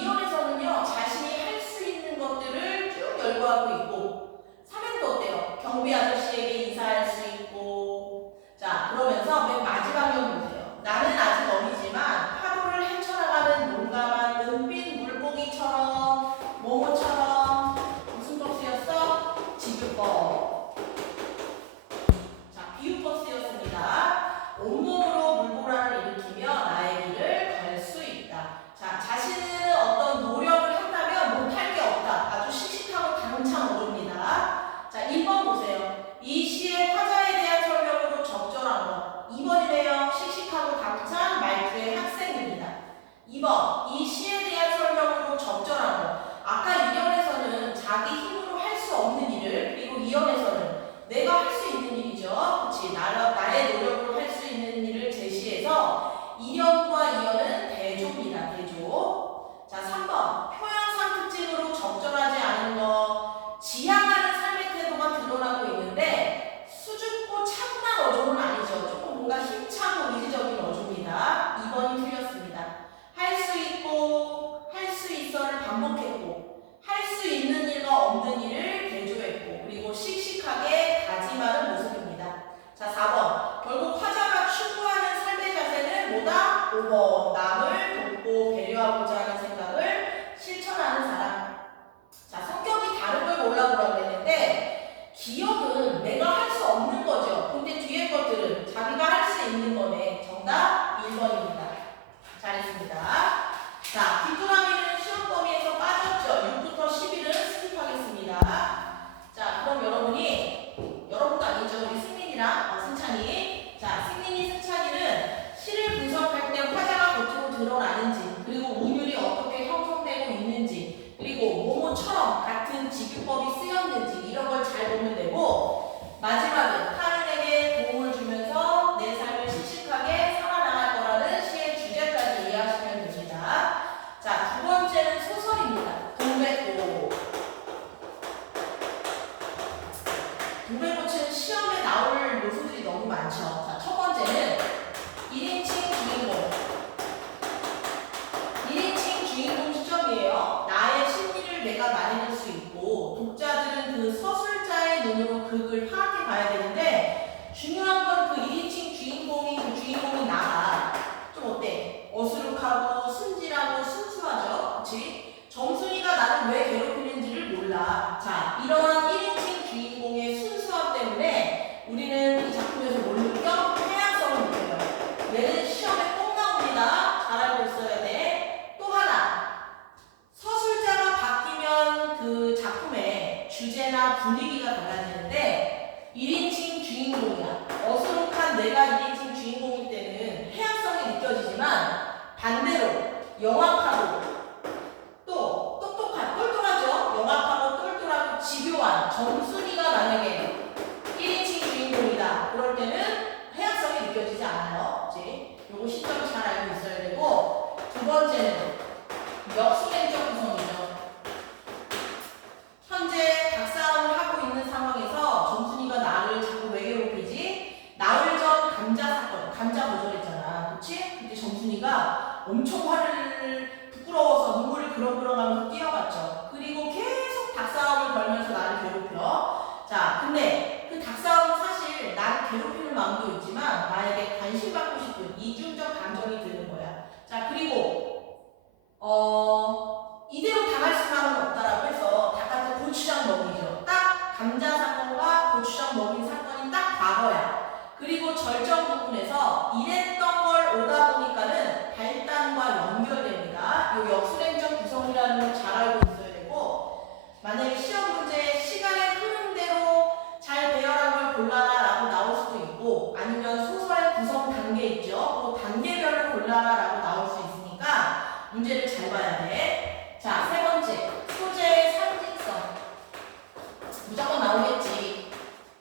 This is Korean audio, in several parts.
2연에서는요, 자신이 할 수 있는 것들을 쭉 열거하고 있고, 3연도 어때요? 경비 아저씨에게 인사할 수 있고, 자, 그러면서 맨 마지막 면 보세요. 나는 아직 어리지만 파도를 헤쳐나가는 용감한 은빛 물고기처럼, 모모처럼, 무슨 버스였어? 지급법. 자, 비유버스였습니다. 온몸으로 물보라를 일으키며 나의 길을 갈 수 있다. 자, 자신은 어떤 노력을 한다면 못할 게 없다. 아주 씩씩하고 당찬 어조입니다. 자, 1번 보세요. 이 시의 화자에 대한 설명으로 적절한 것. 2번이네요. 씩씩하고 당찬 말투의 학생입니다. 2번, 이 시에 대한 설명으로 적절한 것. 아까 1연에서는 자기 힘으로 할 수 없는 일을, 그리고 2연에서는 내가 할 수 있는 일이죠. 그치? 나의 노력으로 할 수 있는 일을 제시해서 2년과 2년은 대조입니다. 대조. 자, 3번. 표현상 특징으로 적절하지 않은 거. 지향하는 삶의 태도가 드러나고 있는데 수줍고 차분한 어조는 아니죠. 조금 뭔가 힘차고 의지적인 어조입니다. 2번이 틀렸습니다. 할 수 있고 할 수 있어를 반복했고 할 수 있는 일과 없는 일을 대조했고 그리고 씩씩하게 다짐하는 모습입니다. 자, 4번. 결국 화자가 추구하는 삶의 자세는 뭐다? 5번. 남을 돕고 배려하고자 하는 생각을 실천하는 사람. 자, 성격이 다른 걸 골라보라고 했는데 기억은 내가 할 수 없는 거죠. 근데 뒤에 것들은 자기가 할 수 있는 거네. 정답 1번입니다. 잘했습니다. 자, 귀뚜라미는 시험 범위에서 빠졌죠. 6부터 11은 스킵하겠습니다. 자, 그럼 여러분도 아니죠. 우리 승민이랑 승찬이. 자, 승민이, 승찬이는 시를 분석할 때 화자가 겉으로 드러나는지, 그리고 운율이 어떻게 형성되고 있는지, 그리고 모모처럼 같은 직유법이 쓰였는지 이런 걸 잘 보면 되고, 마지막은 타인에게 도움을 주면서 내 삶을 씩씩하게 살아나갈 거라는 시의 주제까지 이해하시면 됩니다. 자, 두 번째는 소설입니다. 동백꽃. 동백꽃은 시험에 나올 요소들이 너무 많죠. 자, 첫 번째는 1인칭 주인공. 1인칭 주인공 시점이에요. 나의 심리를 내가 말해줄 수 있고 독자들은 그 서술자의 눈으로 극을 파악해 봐야 되는데 중요한 건 그 1인칭 주인공이 나가. 좀 어때? 어수룩하고 순진하고 순수하죠? 그치? 정순이가 나를 왜 괴롭히는지를 몰라. 자, 이러한 1인칭 주인공의 순수함 때문에 우리는 이 작품에서 뭘 느껴? 해양성을 느껴요. 얘는 시험에 꼭 나옵니다. 잘 알고 있어야 돼. 또 하나, 서술자가 바뀌면 그 작품의 주제나 분위기가 달라지는데 1인칭 주인공이야. 어수룩한 내가 1인칭 주인공일 때는 해양성이 느껴지지만 반대로 영악하고 또 똑똑한, 똘똘하죠? 영악하고 똘똘하고 집요한 정순이가 만약에 1인칭 주인공이다. 그럴 때는 해양성이 느껴지지 않아요. 그치? 요거 시점 잘 알고 있어야 되고, 두 번째는 역수행적 구성이죠. 현재 닭싸움을 하고 있는 상황에서 정순이가 나를 자꾸 왜 괴롭히지? 나흘 전 감자 사건, 감자 거절했잖아. 그치? 근데 정순이가 엄청 화를 부끄러워서 눈물을 그렁그렁하면서 뛰어갔죠. 그리고 계속 닭싸움을 걸면서 나를 괴롭혀. 자, 근데 그 닭싸움은 사실 나를 괴롭히는 마음도 있지만 나에게 관심받고 싶은 이중적 감정이 드는 거야. 자, 그리고 이대로 당할 수만은 없다라고 해서 닭한테 고추장 먹이죠. 딱 감자 사건과 고추장 먹인 사건이 딱 과거야. 그리고 절정 부분에서 이랬던 걸 오다 보니까는 발단과 연결됩니다. 이 역수행적 구성이라는 걸 잘 알고 있어야 되고, 만약에 시험 문제에 시간의 흐름대로 잘 배열한 걸 골라라 라고 나올 수도 있고, 아니면 소설의 구성 단계 있죠. 그 단계별로 골라라 라고 나올 수 있으니까 문제를 잘 봐야 돼. 자, 세 번째, 소재의 상징성. 무조건 나오겠지.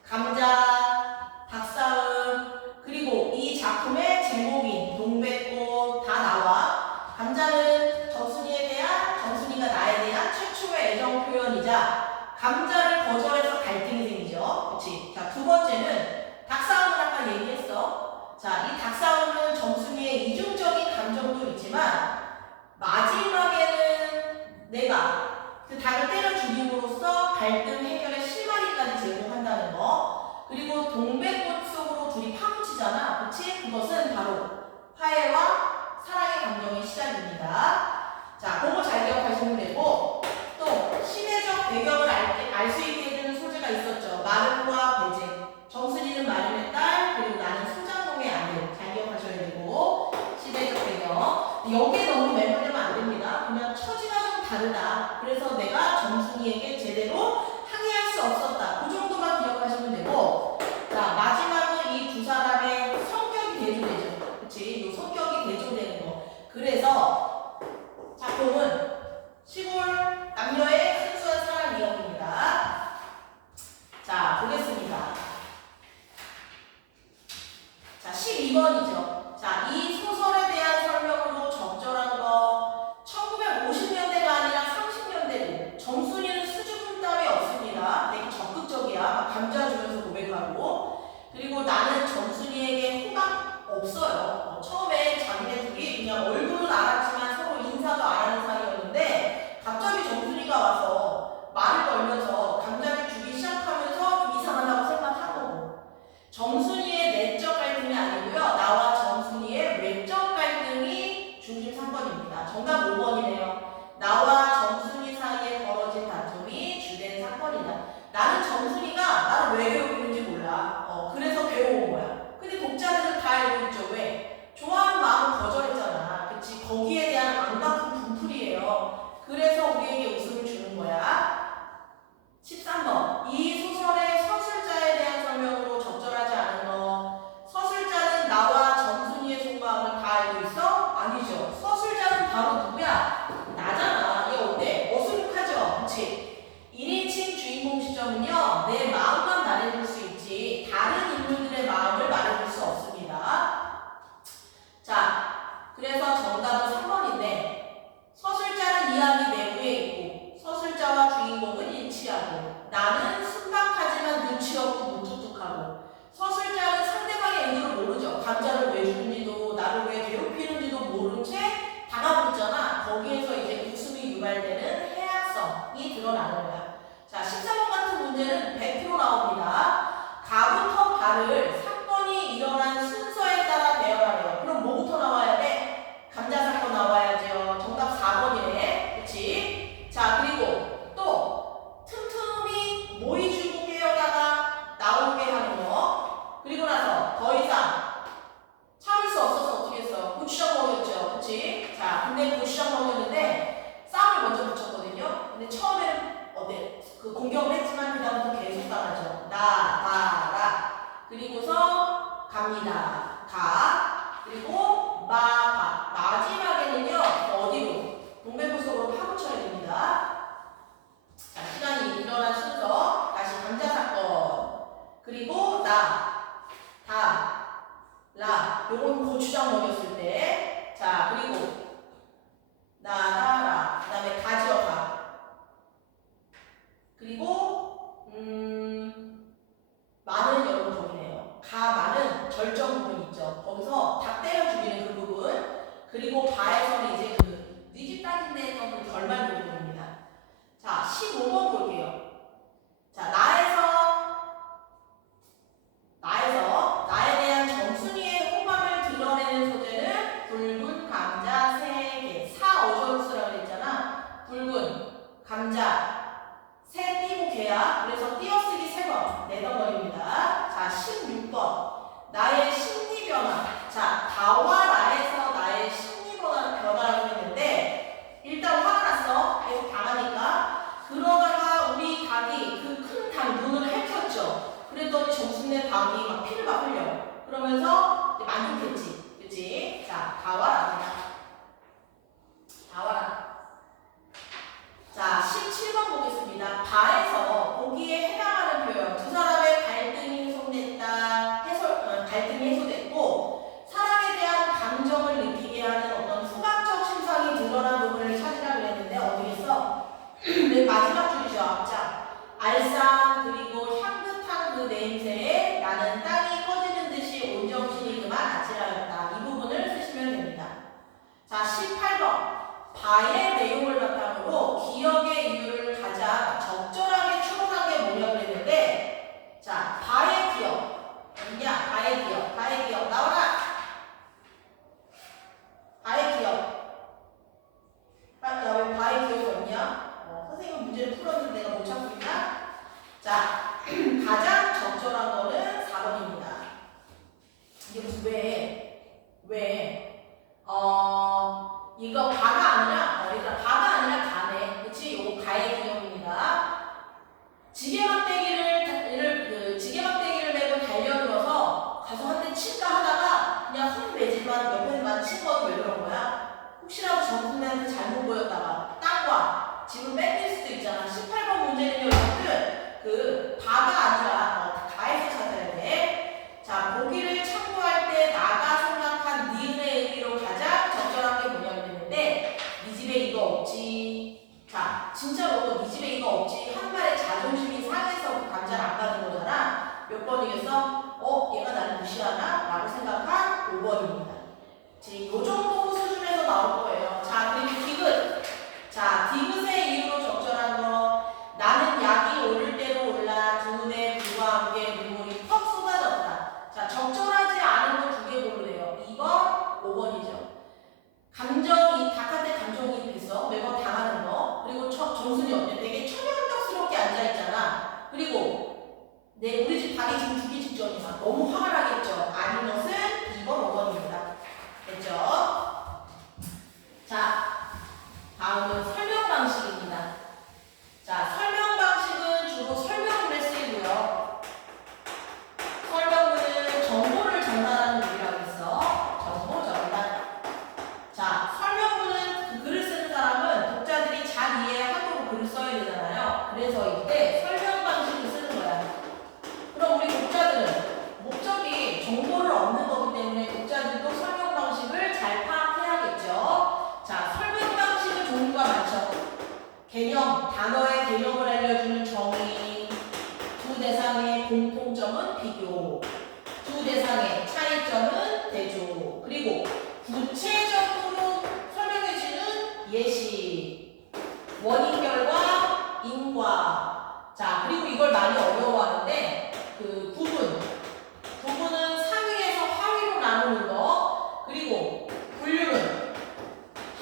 감자, 닭싸움, 그리고 이 작품의 제목인 동백꽃 다 나와. 감자는 정순이가 나에 대한 최초의 애정 표현이자 감자를 거절해서 갈등이 생기죠. 그치? 자, 두 번째는 닭싸움을 아까 얘기했어. 자, 이 닭싸움은 정순이의 이중적인 감정도 있지만 마지막에는 내가 그 닭을 때려 죽임으로써 갈등 해결의 실마리까지 제공한다는 거. 그리고 동백꽃 속으로 둘이 파묻히잖아. 그치? 그것은 바로 화해와 사랑의 감정의 시작입니다. 자, 그거 잘 기억하시면 되고, 또 시대적 배경을 알 수 있게 해주는 소재가 있었죠. 마름과 배제. 정순이는 마름의 딸, 그리고 나는 소장농의 아들. 잘 기억하셔야 되고, 시대적 배경. 여기에 너무 매몰되면 안 됩니다. 그냥 처지가 좀 다르다. 그래서 내가 정순이에게 제대로 항의할 수 없었다. 그 정도만 기억하시면 되고, 자, 마지막은 이 두 사람의 성격이 대조되죠. 그치? 이 성격이 대조되는 거. 그래서 작품은 시골 남녀의 순수한 사랑 이야기입니다. 자, 보겠습니다. 자, 12번이죠. 자, 이 소설에 대한 설명으로 적절한 거. 1950년대가 아니라 30년대고, 정순이는 수줍음 따위 없습니다. 되게 적극적이야. 막 감자 주면서 고백하고. 그리고 나는 정순이에게 호감 없어요. 처음에 자기네 둘이 그냥 얼굴은 알았지만 서로 인사도 안 하는 사이였는데, 갑자기 정순이가 와서 말을 걸면서 감자를 주기 시작하면서 좀 이상하다고 생각한 거고. 정순이의 내적 갈등이 아니고요. 나와 정순이의 외적 갈등이 중심 사건입니다. 정답 5번이네요. 나와 정순이 사이에 벌어진 다툼이 주된 사건이다. 나는 정순이가 나를 왜 괴롭히는지 몰라. 그래서 괴로운 거야. 근데 독자들은 다 알고 있죠. 왜? 좋아하는 마음을 거절했잖아. 그치? 거기에 대한 안갚은 분풀이에요. 그래서 우리에게 웃음을 주는 거야. 13번. 이 소설의 서술자에 대한 설명으로 적절하지 않은 거. 서술자는 나와 정순이의 속마음을 다 알고 있어? 아니죠. 서술자는 바로 누구야? 나잖아. 이거 어때? 어수룩하죠? 그치? 1인칭 주인공 시점은요, 내 마음만 말해줄 수 있지 다른 인물들의 마음을 말해줄 수 없습니다. 자, 그래서 정답은 3번인데, 서술자는 이야기 내부에 있고 서술자와 주인공은 일치하고, 나는 순박하지만 눈치 없고 무뚝뚝하고, 서술자는 상대방의 의도를 모르죠. 감자를 왜 주는지도 나를 왜 괴롭히는지도 모른 채 당하고 있잖아. 거기에서 이제 웃음이 유발되는 해악성이 드러나는 거야. 자, 14번 같은 문제는 100% 나옵니다. 가부터 발을 사건이 일어난 순서에 따라 배열하래요. 그럼 뭐부터 나와야 돼? 감자 사건 나와야죠. 정답 4번이네. 그치? 자, 그리고 또 틈틈이 모이 주고 깨어다가 나오게 하는 거. 그리고 나서 더 이상 참을 수 없어서 어떻게 했어? 고추장 먹였죠. 그치? 자, 근데 고추장 먹였는데 쌈을 먼저 붙였거든요. 근데 처음에는 어때? 자, 진짜로 네 집에 이거 없지. 한 말에 자존심이 상해서 그 감자를 안 받은 거잖아. 몇 번이겠어? 얘가 나를 무시하나? 라고 생각한 5번입니다. 요 정도 수준에서 나올 거예요. 자, 그리고 디귿. 자, 디귿의 이유로 적절한 거. 나는 약이 오를 대로 올라 두뇌 불과 함께 눈물이 퍽 쏟아졌다. 자, 적절하지 않은 거 2개 고르래요. 2번, 5번이죠. 감정이, 닭한테 감정이입했어. 매번 당하는 거. 그리고 정순이 어때? 되게 천연덕스럽게 앉아있잖아. 그리고 우리 집 닭이 지금 죽기 직전이야. 너무 화가 나겠죠? 아닌 것은 2번, 5번입니다. 됐죠? 자, 다음은 설명 방식입니다. 자, 설명 방식은 주로 설명문에 쓰이고요. 설명문은 정보를 전달하는 글이라고 했어. 정보 전달. 자, 설명문은 그 글을 쓰는 사람은 독자들이 잘 이해하도록 글을 써야 되잖아요. 그래서 이때 설명 방식을 쓰는 거야. 그럼 우리 독자들은 목적이 정보를 얻는 거기 때문에 독자들도 설명 방식을 잘 파악해야겠죠. 자, 설명 방식은 종류가 많죠. 개념, 단어의 개념을 알려주는 정의, 두 대상의 공통점은 비교, 두 대상의 차이점은 대조, 그리고 구체적으로 설명해주는 예시, 원인, 결과, 인과. 자, 그리고 이걸 많이 어려워하는데 그 구분은 상위에서 하위로 나누는 거, 그리고 분류는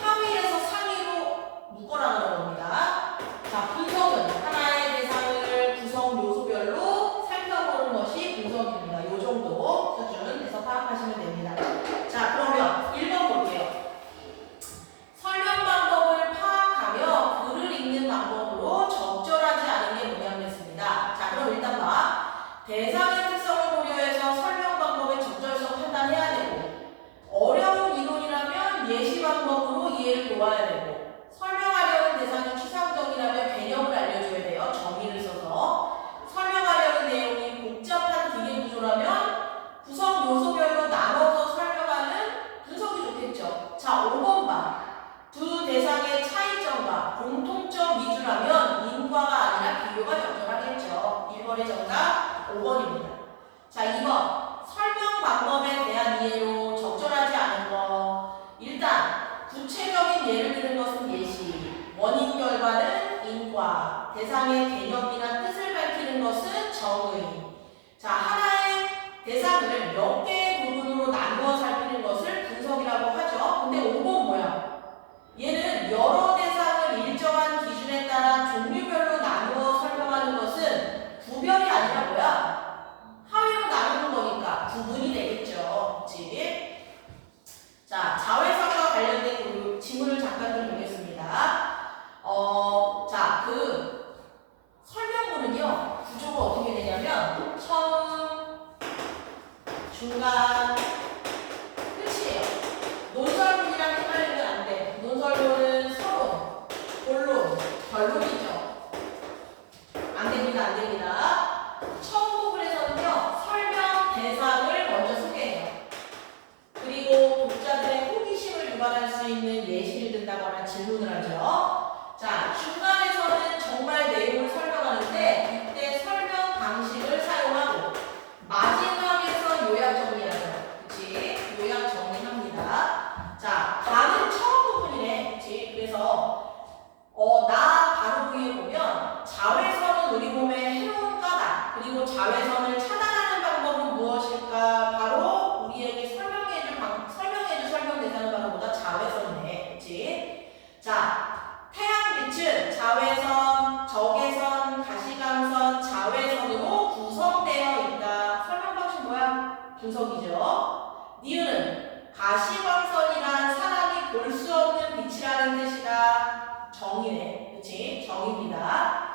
하위에서 상위로 묶어나가는 겁니다. 자, 분석은 하나의 대상을 구성 요소별로 살펴보는 것이 분석입니다. 요 정도 수준에서 파악하시면 됩니다. 자, 그러면 1번 볼게요. 설명 방법을 파악하며 글을 읽는 방법으로 적절하지 않은 게 뭐냐고 했습니다. 자, 그럼 일단 봐. 대상의 특성을 고려해서 설명 방법의 적절성 판단해야 되고, 어려운 이론이라면 예시 방법으로 이해를 도와야 되고, 설명하려는 대상이 추상적이라면 개념을 알려줘야 돼요. 정의를 써서. 설명하려는 내용이 복잡한 기계 구조라면 구성 요소별로 나눠서 설명하는 분석이 좋겠죠. 자, 5번 봐. 두 대상의 차이점과 공통점 위주라면 인과가 아니라 비교가 적절하겠죠. 1번의 정답 5번입니다. 자, 2번. 설명 방법에 대한 이해로 적절하지 않은 거. 일단 구체적인 예를 드는 것은 예시, 원인 결과는 인과, 대상의 개념이나 뜻을 밝히는 것은 정의. 자, 하나의 대상을 몇 개의 부분으로 나누어 살피는 것을 분석이라고 하죠. 근데 5번 뭐야? 얘는 여러 대상을 일정한 기준에 따라 종류별로 나누어 설명하는 것은 구별이 아니라 뭐야? 하위로 나누는 거니까 구분이 되겠죠. 그치? 자, 자외선과 관련된 지문을 잠깐 좀 보겠습니다. 자, 그 설명문은요, 구조가 어떻게 되냐면 처음, 중간, 끝이에요. 논설문이랑 헷갈리면 안 돼. 논설문은 서론, 본론, 결론이죠. 안 됩니다, 안 됩니다. 처음 부분에서는요, 설명 대상을 먼저 소개해요. 그리고 독자들의 호기심을 유발할 수 있는 예시를 든다거나 질문을 하죠. 자, 중간에서는 정말 내용을 설명하는데 이때 설명 방식을 사용하고, 마지막에서 요약 정리하죠. 그치? 요약 정리합니다. 자, 가는 처음 부분이네. 그치? 그래서 나 바로 위에 보면 자외선은 우리 몸에 해로운 까닭, 그리고 자외선을 차단하는 방법은 무엇일까? 바로 우리에게 설명해줄 설명 대상은 바로 뭐다? 자외선이네. 그치? 자, 태양빛은 자외선, 적외선, 가시광선, 자외선으로 구성되어 있다. 설명 방식 뭐야? 분석이죠. 니은은 가시광선이란 사람이 볼 수 없는 빛이라는 뜻이다. 정의네. 그치? 정의입니다.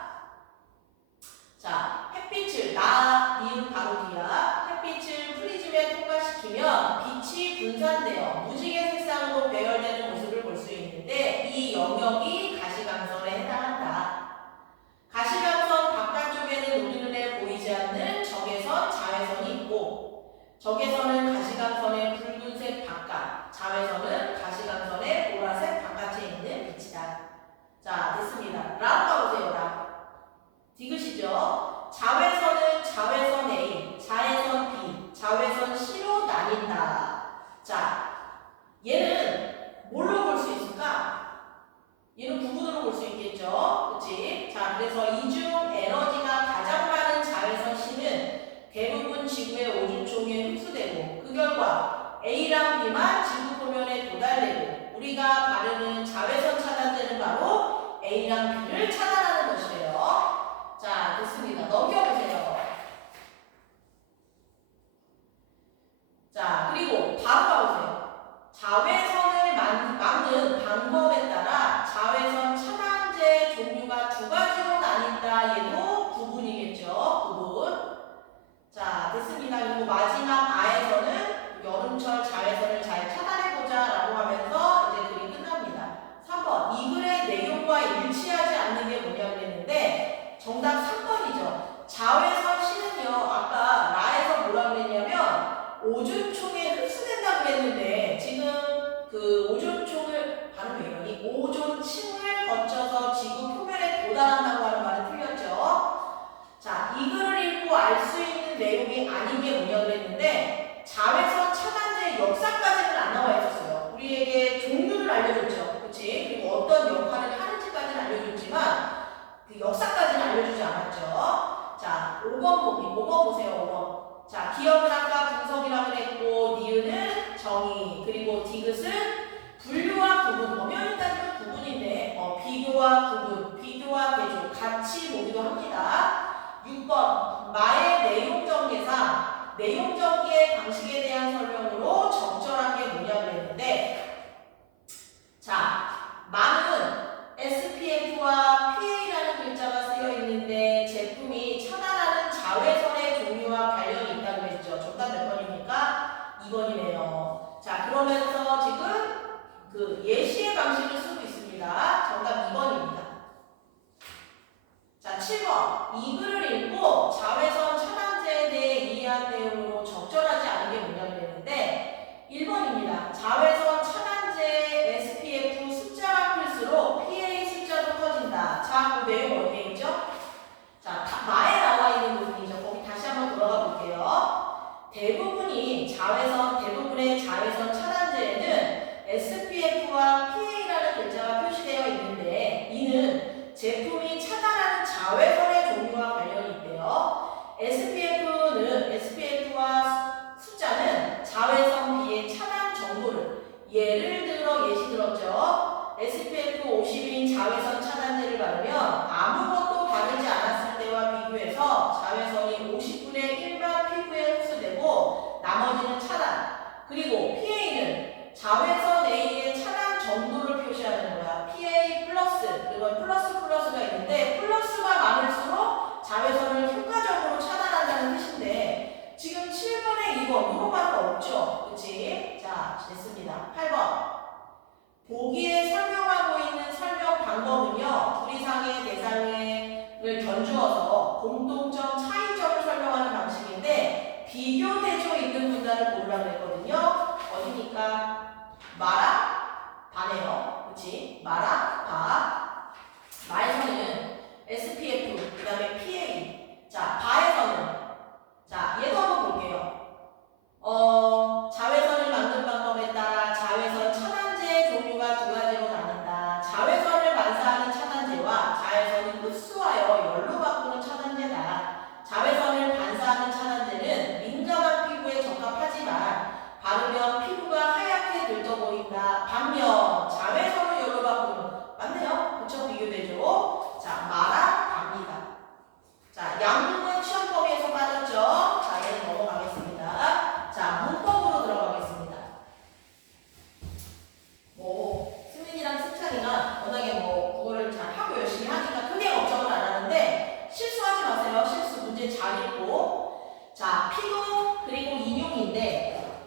자, 햇빛을, 니은 바로 뒤야. 햇빛을 프리즘에 통과시키면 빛이 분산되어 무지개 색상으로 배열되는 모습을 볼 수 있는데 이 영역이 가시광선에 해당한다. 가시광선 바깥쪽에는 우리 눈에 보이지 않는 적외선, 자외선이 있고, 적외선은 가시광선의 붉은색 바깥, 자외선은 가시광선의 보라색 바깥에 있는 빛이다. 자, 됐습니다. 구분으로 볼 수 있겠죠. 그치? 자, 그래서 이 중 에너지가 가장 많은 자외선 C는 대부분 지구의 오존층에 흡수되고 그 결과 A랑 B만 지구 표면에 도달되고 우리가 바르는 자외선 차단제는 바로 A랑 B를 차단하는 것이에요. 자, 됐습니다. 넘겨보세요. 자, 그리고 바로 가보세요. 자외선을 막는 방법에 따라 자외선 차단제 종류가 두 가지로 나뉜다. 얘도 구분이겠죠. 구분. 자, 됐습니다. 그리고 마지막 아에서는 여름철 자외선을 잘 차단해보자 라고 하면서 이제 글이 끝납니다. 3번. 이 글의 내용과 일치하지 않는 게 뭐냐고 그랬는데 정답 3번이죠. 자외선 C는요. 아까 라에서 뭐라 그랬냐면 오존층에 흡수된다고 했는데 지금 그 오존층을 발음이 왜 이러니? 오존층을 거쳐서 지구 표면에 도달한다고 하는 말은 틀렸죠. 자, 이 글을 읽고 알 수 있는 내용이 아닌 게 뭐냐 그랬는데 자외선 차단제의 역사까지는 안 나와 있었어요. 우리에게 종류를 알려줬죠. 그치? 그리고 어떤 역할을 하는지까지는 알려줬지만 그 역사까지는 알려주지 않았죠. 자, 5번 보세요. 5번. 자, 기억은 아까 분석이라고 했고 니은은 정의 그리고 디귿은 분류와 구분, 엄연히 따지면 구분인데 비교와 구분, 비교와 대조 같이 보기도 합니다. 6번 마의 내용전개상 내용전개 방식에 대한 설명으로 적절한 게 뭐냐 그랬는데 자, 마는 SPF와 PA라는 글자가 쓰여 있는데 제품이 차단하는 자외선의 종류와 관련이 있다고 했죠. 정답 몇 번입니까? 2번이네요. 자, 그러면서 지금 그 예시의 방식을 쓰고 있습니다. 정답 2번입니다. 자, 7번. 이 글을 읽고 자외선 차단제에 대해 이해한 내용으로 적절하지 않은 게 뭐냐 그랬는데 1번입니다. 자외선 차단제 SPF 숫자가 클수록 PA 숫자도 커진다. 자, 그 내용 어디에 있죠? 자, 마에 나와 있는 부분이죠. 거기 다시 한번 돌아가 볼게요. 대부분의 자외선 차단제에는 SPF와 PA라는 글자가 표시되어 있는데 이는 제품이 차단하는 자외선의 종류와 관련이 있대요. SPF와 숫자는 자외선 B의 차단 정도를 예를 들어 예시 들었죠. SPF 50인 자외선 차단제를 바르면 아무것도 바르지 않았을 때와 비교해서 자외선이 50분의 1만 피부에 흡수되고 나머지는 차단. 그리고 PA는 자외선 A의 차단 정도를 표시하는 거야. PA 플러스, 그리고 플러스가 있는데 플러스가 많을수록 자외선을 효과적으로 차단한다는 뜻인데 지금 7번에 2번 이런 말은 없죠. 그치? 자, 됐습니다. 8번. 보기에 설명하고 있는 설명 방법은요. 둘이상의 대상을 견주어서 공통점, 차이점을 설명하는 방식인데 비교 대조 있는 문단을 고르라고 했거든요. 어디니까? 마라, 바네요. 그치? 마라, 바. 마에서는 SPF, 그 다음에 PA. 자, 바에서는 자, 얘도 한번 볼게요. 자외선을 막는 방법에 따라 자외선 차단제 종류가 두 가지로 나뉜다. 자외선을 반사하는 차단제와 자외선을 흡수하여 열로 바꾸는 차단제다. 자외선을 반사하는 차단제는 민감한 피부에 적합하지만 바르면 피부가 하얗게 들떠 보인다. 반면 자외선을 열로 바꾸는 맞네요. 그쵸? 비교되죠? 자, 마라, 갑니다. 자, 양분은 시험 범위에서 빠졌죠? 자, 얘는 넘어가겠습니다. 자, 문법으로 들어가겠습니다. 승민이랑 승찬이가 워낙에 그거를 잘 하고 열심히 하니까 크게 걱정을 안 하는데 실수하지 마세요. 실수 문제 잘 읽고. 자, 피도 그리고 인용인데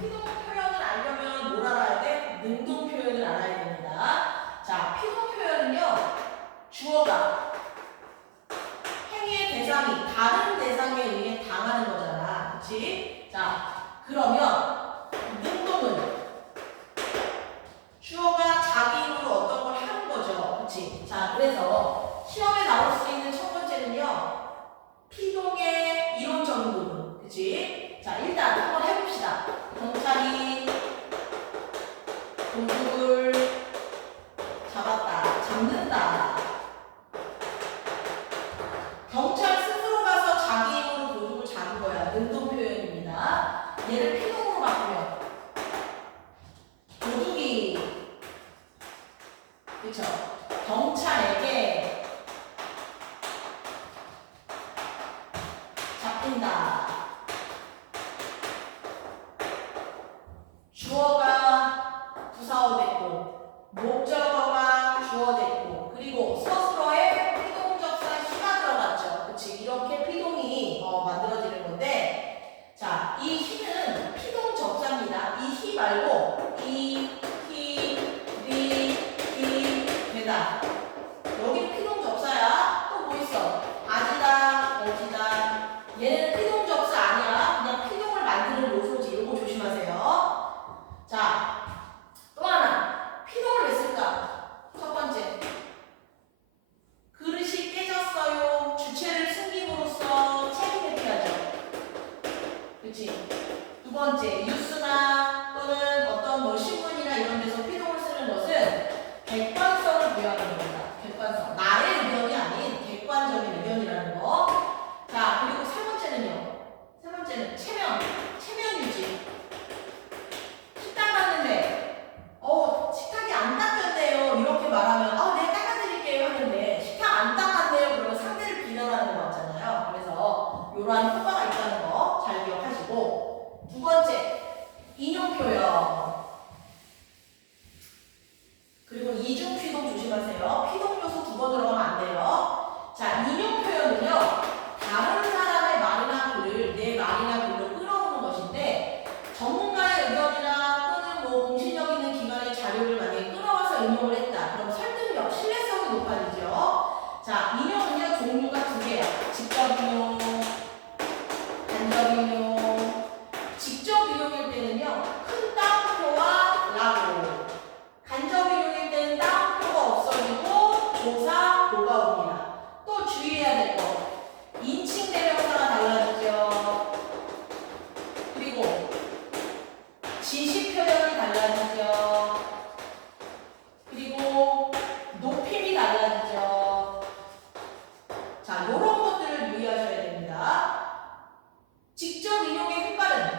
피도 표현을 알려면 뭘 알아야 돼? 능동 표현을 알아야 됩니다. 그쵸? 경찰에게 잡힌다. 주어가 부사어 됐고 목적어가 주어 됐고 그리고 서술어에 피동접사 히가 들어갔죠. 그치? 이렇게 피동이 만들어지는 건데 자, 이 히는 피동접사입니다. 이 히 말고 이, 히, 리, 이, 되다. 여기 피동접사야. 또 뭐 있어? 아니다, 어디다. 얘는 피동접사 아니야. 그냥 피동을 만드는 요소지. 요거 조심하세요. 자, 또 하나. 피동을 왜 쓸까? 첫 번째. 그릇이 깨졌어요. 주체를 숨김으로써 책임 회피하죠. 그치? 두 번째. 뉴스나 또는 어떤 뭐 신문이나 이런 데서 피동을 쓰는 것은 객관성을 부여하는 겁니다. 객관성. 나의 의견이 아닌 객관적인 의견이라는 거. 자, 그리고 세 번째는요. 세 번째는 체면. 체면 유지. 식당 갔는데 식탁이 안 닦였네요. 이렇게 말하면 네, 닦아드릴게요 하는데 식탁 안 닦았네요. 그러면 상대를 비난하는 거 맞잖아요. 그래서 이러한 효과가 있다는 거 잘 기억하시고 두 번째, 인용 표현. 그리고 이중 피동 조심하세요. 피동 요소 두 번 들어가면 안 돼요. 자, 인용 표현은요. 다른 사람의 말이나 글을 내 말이나 글로 끌어오는 것인데 전문가의 의견이나 또는 뭐 공신력 있는 기관의 자료를 만약에 끌어와서 인용을 했다. 그럼 설득력, 신뢰성이 높아지죠. 자, 인용은요. 종류가 두 개야. 직접 인용, 간접 인용. 직접 인용일 때는요. 큰 따옴표와 라고. 간접 인용일 때는 따옴표가 없어지고 조사, 보가 옵니다. 또 주의해야 될 거. 인칭 대명사가 달라지죠. 그리고 지시 표현이 달라지죠. 그리고 높임이 달라지죠. 자, 이런 것들을 유의하셔야 됩니다. 직접 인용의 효과는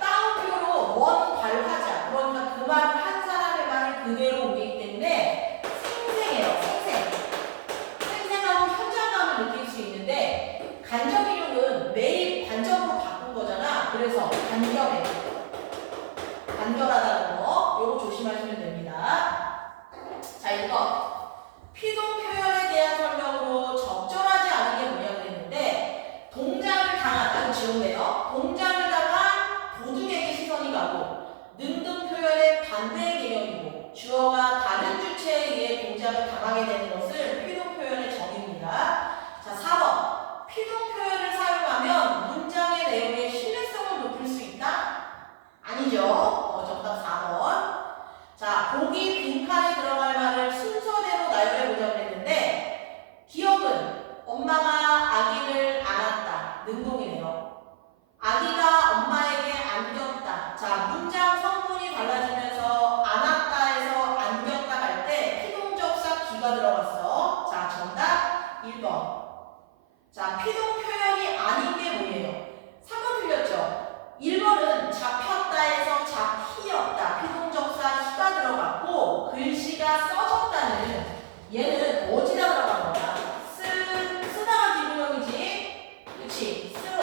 따옴표로 원발화자, 그러니까 그 말을 한 사람의 말을 그대로 옮기기 때문에 생생해요. 생생하고 현장감을 느낄 수 있는데 간접 인용은 매일 관점으로 바꾼 거잖아. 그래서 간결하다는 거 요거 조심하시면 됩니다. 자, 이거 피동 표현에 대한 설명으로 적절하지 않은 게 뭐냐 그랬는데 동작을 당한, 아주 지웠네요. 동작을 당한 도둑에게 시선이 가고 능동 표현의 반대의 개념이고 주어가 다른 주체에 의해 동작을 당하게 되는 것을 피동 표현의 정의입니다. 자, 4번. 피동 표현을 사용하면 문장의 내용의 신뢰성을 높일 수 있다? 아니죠. 정답 4번. 자, 보기 빈칸에 들어갈 말을 순서대로 나열해보자고 했는데 기억은 엄마가 아기를 안았다. 능동이네요. 아기가 엄마에게 안겼다. 자, 문장 성분이 달라지면서 안았다에서 안겼다 갈 때 피동접사 기가 들어갔어. 자, 정답 1번. 자, 피동 표현이 아닌 게 뭐예요? 3번 틀렸죠? 1번은 잡혔다에서 잡히였다. 피동접사 히가 들어갔고 글씨가 써졌다는 얘는 어디다 들어간 거야? 쓰다가 비문형이지? 그치? 쓰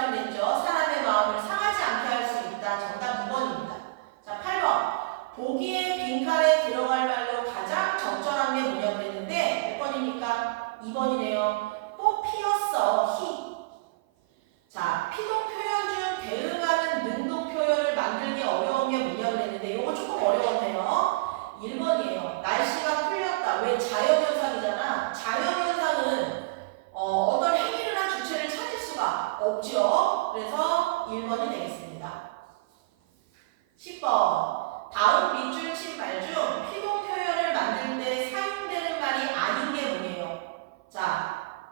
해주라고 했죠. 사람의 마음을 상하지 않게 할 수 있다. 정답 2번입니다. 자, 8번. 보기에 빈칸에 들어갈 말로 가장 적절한 게 뭐냐고 그랬는데 몇 번입니까? 2번이네요. 뽑히었어. 히. 자, 피동 표현 중 대응하는 능동 표현을 만들기 어려운 게 뭐냐고 그랬는데 이거 조금 어려웠네요. 1번이에요. 날씨가 풀렸다. 왜? 자연현상이잖아. 자연현상은 어떤 행위를 한 주체를 찾을 수가 없죠. 그래서 1번이 되겠습니다. 10번. 다음 밑줄 친 말 중 피동 표현을 만들 때 사용되는 말이 아닌 게 뭐예요? 자,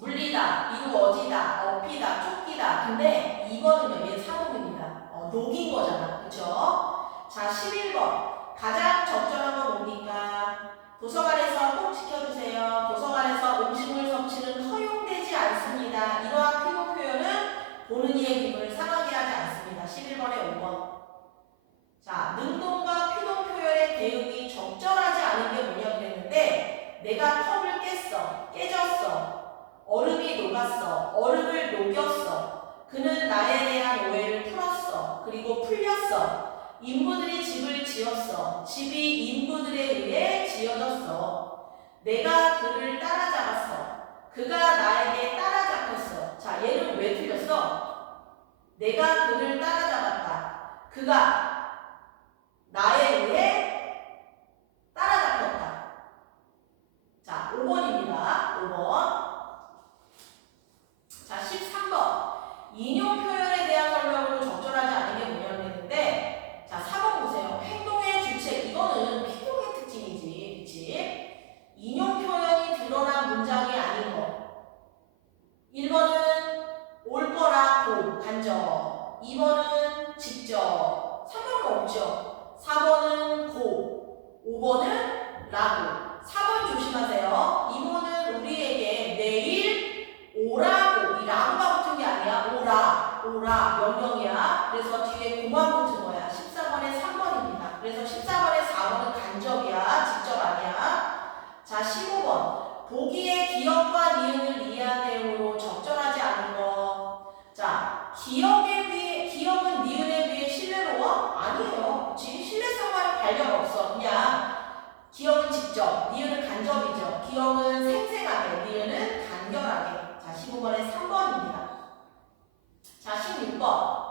물리다, 이루어지다, 업히다, 쫓기다. 근데 2번은요, 얘 사동입니다. 녹인 거잖아. 그쵸? 자, 11번. 가장 적절한 건 뭡니까? 도서관에서 꼭 지켜주세요. 도서관에서 음식물 섭취는 허용되지 않습니다. 이러한 피동 표현은 보는 이의 기분을 상하게 하지 않습니다. 11번에 5번. 자, 능동과 피동 표현의 대응이 적절하지 않은 게 뭐냐고 그랬는데 내가 컵을 깼어. 깨졌어. 얼음이 녹았어. 얼음을 녹였어. 그는 나에 대한 오해를 풀었어. 그리고 풀렸어. 인부들이 집을 지었어. 집이 인부들에 의해 지어졌어. 내가 그를 따라잡았어. 그가 나에게 따라잡혔어. 자, 얘는 왜 틀렸어? 내가 그를 따라잡았다. 그가 나에 의해 따라잡혔다. 자, 5번입니다. 5번. 자, 13번. 인용 표현에 대한 설명으로 적절하지 않은 게 뭐냐고 했는데 자, 4번 보세요. 행동의 주체. 이거는 피동의 특징이지. 그치? 인용 표현이 드러난 문장이 아닌 거. 1번은 올 거라 고 간접. 2번은 직접. 3번은 없죠. 4번은 고. 5번은 라고. 4번 조심하세요. 이거는 우리에게 내일 오라고. 이 라고가 붙은 게 아니야. 오라. 오라. 명령이야. 그래서 뒤에 고만 붙은 거야. 14번에 3번입니다. 그래서 14번에 4번은 간접이야. 직접 아니야. 자, 15번. 보기에 기억과 니은을 이해한 내용으로 적절하지 않은 거. 자, 기억은 니은에 비해 신뢰로워? 아니에요. 그치? 신뢰성과는 관련 없어. 그냥 기억은 직접, 니은은 간접이죠. 기억은 생생하게, 니은은 간결하게. 자, 15번에 3번입니다. 자, 16번.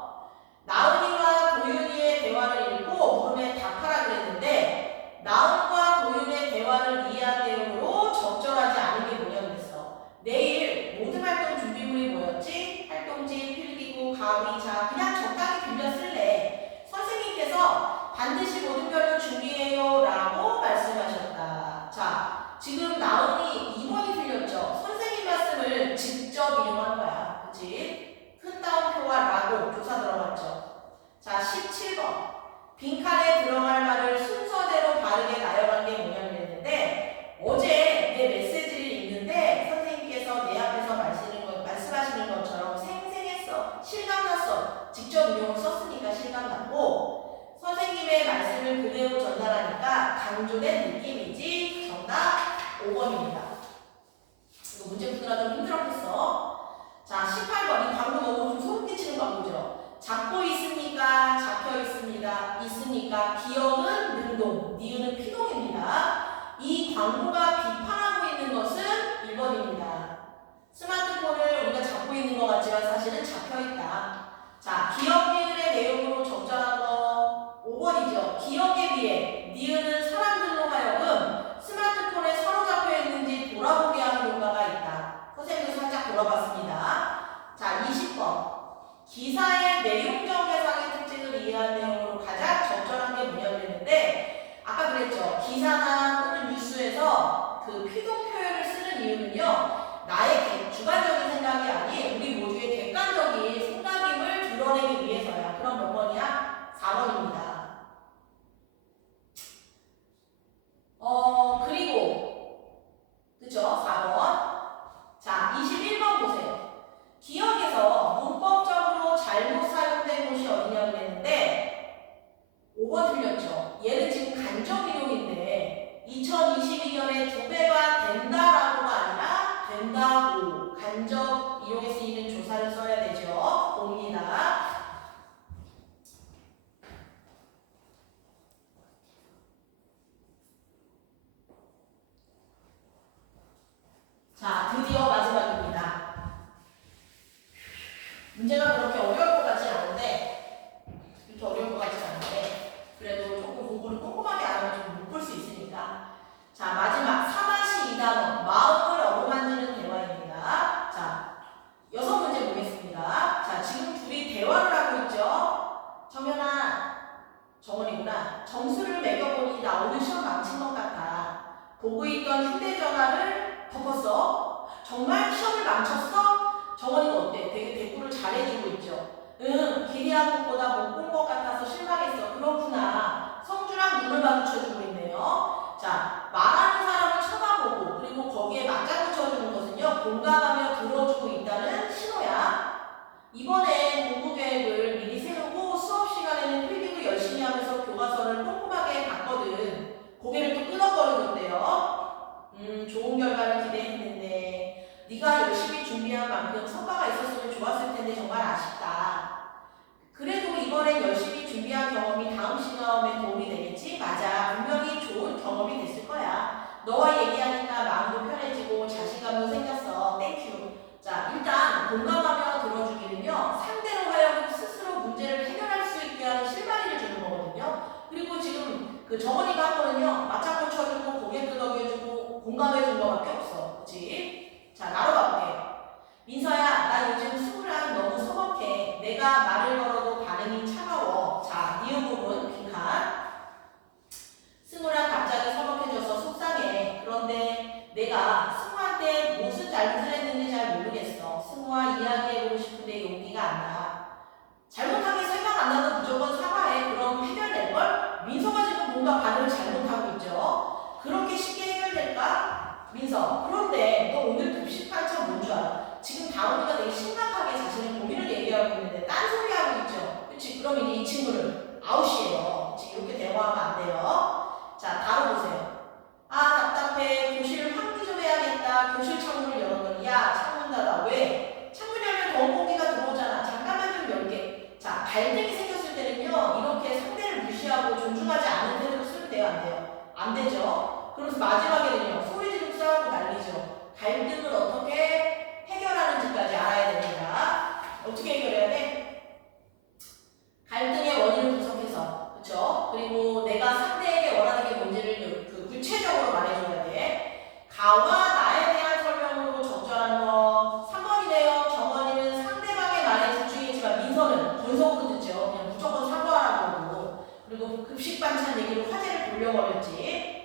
나은이와 도윤이의 대화를 읽고 물음에 답하라 그랬는데 나은과 도윤의 대화를 이해한 내용으로 적절하지 않은 게 뭐냐고 그랬어. 내일 모든 활동 준비물이 뭐였지? 활동지, 필기구, 가위, 자, 그냥 적당히 빌려 쓸래. 선생님께서 반드시 모든 별을 준비해요 라고 말씀하셨다. 자, 지금 나은이 2번이 틀렸죠. 선생님 말씀을 직접 인용한 거야. 그치? 큰 따옴표와 라고 조사 들어갔죠. 자, 17번. 빈칸에 들어갈 말을 순서대로 바르게 나열한 게 뭐냐고 했는데 어제 내 메시지를 읽는데 선생님께서 내 앞에서 말씀하시는 것처럼 생생했어. 실감났어. 직접 인용을 썼으니까 실감났고 선생님의 말씀을 그대로 전달하니까 강조된 느낌이지. 정답 5번입니다. 이거 문제 푸느라 좀 힘들었겠어. 자, 18번. 이 광고 너무 좀 소름 끼치는 광고죠. 잡고 있습니까? 잡혀 있습니다. 있으니까 기억은 능동, 니은은 피동입니다. 이 광고가 비판하고 있는 것은 1번입니다. 스마트폰을 우리가 잡고 있는 것 같지만 사실은 잡혀 있다. 자, 기억 니은의 내용으로 적절한 거 5번이죠. 기억에 비해 니은은 사람들로 하여금 스마트폰에 사로잡혀 있는지 돌아보게 하는 효과가 있다. 선생님도 살짝 돌아봤습니다. 자, 20번. 기사의 내용적 해석의 특징을 이해한 내용으로 가장 적절한 게 뭐냐고 했는데 아까 그랬죠. 기사나 또는 뉴스에서 그 피동 표현을 쓰는 이유는요. 나의 주관적인 생각이 아닌 우리 모두의 객관적인 생각임을 드러내기 위해서야. 그럼 몇 번이야? 4번입니다. 그리고 그쵸? 4번. 자, 21번 보세요. 기억에서 문법적으로 잘못 사용된 곳이 어디냐고 했는데 5번 틀렸죠. 얘는 지금 간접 이용인데 2022년에 2배가 된다라고가 아니라 된다고 간접 이용에 쓰이는 조사를 써야 되죠. 보고 있던 휴대전화를 덮었어. 정말 시험을 망쳤어? 정원이가 어때? 되게 대꾸를 잘해주고 있죠. 응, 기대한 것보다 못 본 것 같아서 실망했어. 그렇구나. 성주랑 눈을 마주쳐주고 있네요. 자, 말하는 사람을 쳐다보고 그리고 거기에 맞장구쳐주는 것은요, 공감하며 들어주고 있다는 신호야. 이번에 공부 계획을 미리 세우고 수업 시간에는 필기도 열심히 하면서 교과서를 꼼꼼하게 봤거든. 고개를 또 끄덕거리던데요. 좋은 결과를 기대했는데 네가 열심히 준비한 만큼 성과가 있었으면 좋았을 텐데 정말 아쉽다. 그래도 이번엔 열심히 준비한 경험이 다음 시험에 도움이 되겠지? 맞아. 분명히 좋은 경험이 됐을 거야. 너와 얘기하니까 마음도 편해지고 자신감도 생겼어. 땡큐. 자, 일단 공감하며 들어주기는요, 상대로 하여금 스스로 문제를 해결할 수 있게 하는 실마리를 주는 거거든요. 그리고 지금 그 정원이가 한 거는요, 맞장구 쳐주고 고개 끄덕여주고 공감해준 거밖에 없어. 그치? 자, 나로 가볼게. 민서야, 나 요즘 승우랑 너무 서먹해. 내가 말을 걸어도 반응이 차가워. 자, 이음 부분 빈칸. 승우랑 갑자기 서먹해져서 속상해. 그런데 내가 승우한테 무슨 잘못을 했는지 잘 모르겠어. 승우와 이야기해보고 싶은데 용기가 안 나. 잘못한 게 생각 안 나도 무조건 사과해. 그럼 해결될걸? 민서가 지금 뭔가 반응을 잘못하고 있죠. 그렇게 쉽게 해결될까? 민서, 그런데 너 오늘 급식 반찬 뭔 줄 알아? 지금 다운이가 되게 심각하게 자신의 고민을 얘기하고 있는데 딴소리 하고 있죠. 그치? 그럼 이제 이 친구는 아웃이에요. 지금 이렇게 대화하면 안 돼요. 자, 다음 보세요. 아, 답답해. 교실 환기 좀 해야겠다. 교실 창문을 열었더니 야, 창문 닫아. 왜? 창문 열면 더운 공기가 들어오잖아. 잠깐만 좀 열게. 자, 갈등이 생겼을 때는요, 이렇게 상대를 무시하고 존중하지 않은 태도를 쓰면 돼요, 안 돼요? 안 되죠. 그래서 마지막에는요, 소리 지르고 싸우고 난리죠. 갈등을 어떻게 해결하는지까지 알아야 됩니다. 어떻게 해결해야 돼? 갈등의 원인을 분석해서, 그쵸? 그리고 내가 상대에게 원하는 게 뭔지를 구체적으로 말해줘야 돼. 가와 나에 대한 설명으로 적절한 거 3번이네요. 정원이는 상대방의 말에 집중했지만 민서는 건성으로 듣죠. 그냥 무조건 사과하라고 하고. 그리고 급식 반찬 얘기로 화제를 돌려버렸지.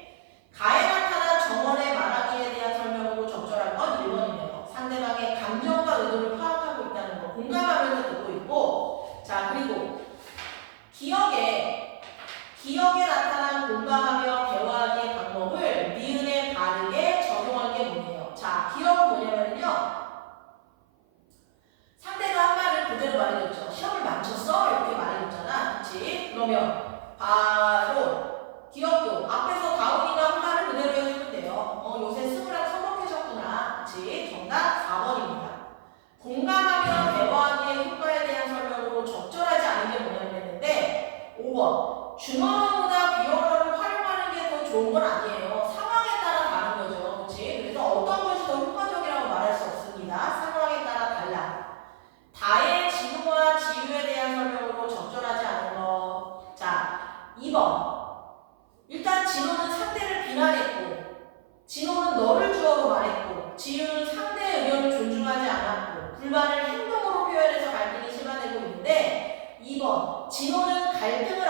가에 나타난 정원의 말하기에 대한 설명으로 적절한 건 1번이네요. 상대방의 감정과 의도를 파악하고 있다는 거 공감하면서 듣고 있고. 자, 그리고 기억에 나타난 공감하며 대화하기의 방법을 니은에 바르게 적용한 게 뭐예요? 자, 기억은 뭐냐면요, 상대가 한 말을 그대로 말해줬죠. 시험을 망쳤어? 이렇게 말해줬잖아. 그치? 그러면 바로 기억도 앞에서 다운이가 한 말을 그대로 해주면 돼요. 요새 승우랑 서먹해졌구나. 그치? 정답 4번입니다. 공감하며 대화하기의 효과에 대한 설명으로 적절하지 않은 게 뭐냐고 했는데 5번 준언어보다 비언어를 활용하는 게 더 좋은 건 아니에요. 상황에 따라 다른 거죠. 그치? 그래서 어떤 것이 더 효과적이라고 말할 수 없습니다. 상황에 따라 달라. 다의 지금과 지유에 대한 설명으로 적절하지 않은 거. 자, 2번. 일단 진호는 상대를 비난했고, 진호는 너를 주어로 말했고, 지유는 상대의 의견을 존중하지 않았고, 불만을 행동으로 표현해서 갈등이 심화되고 있는데, 2번. 진호는 갈등을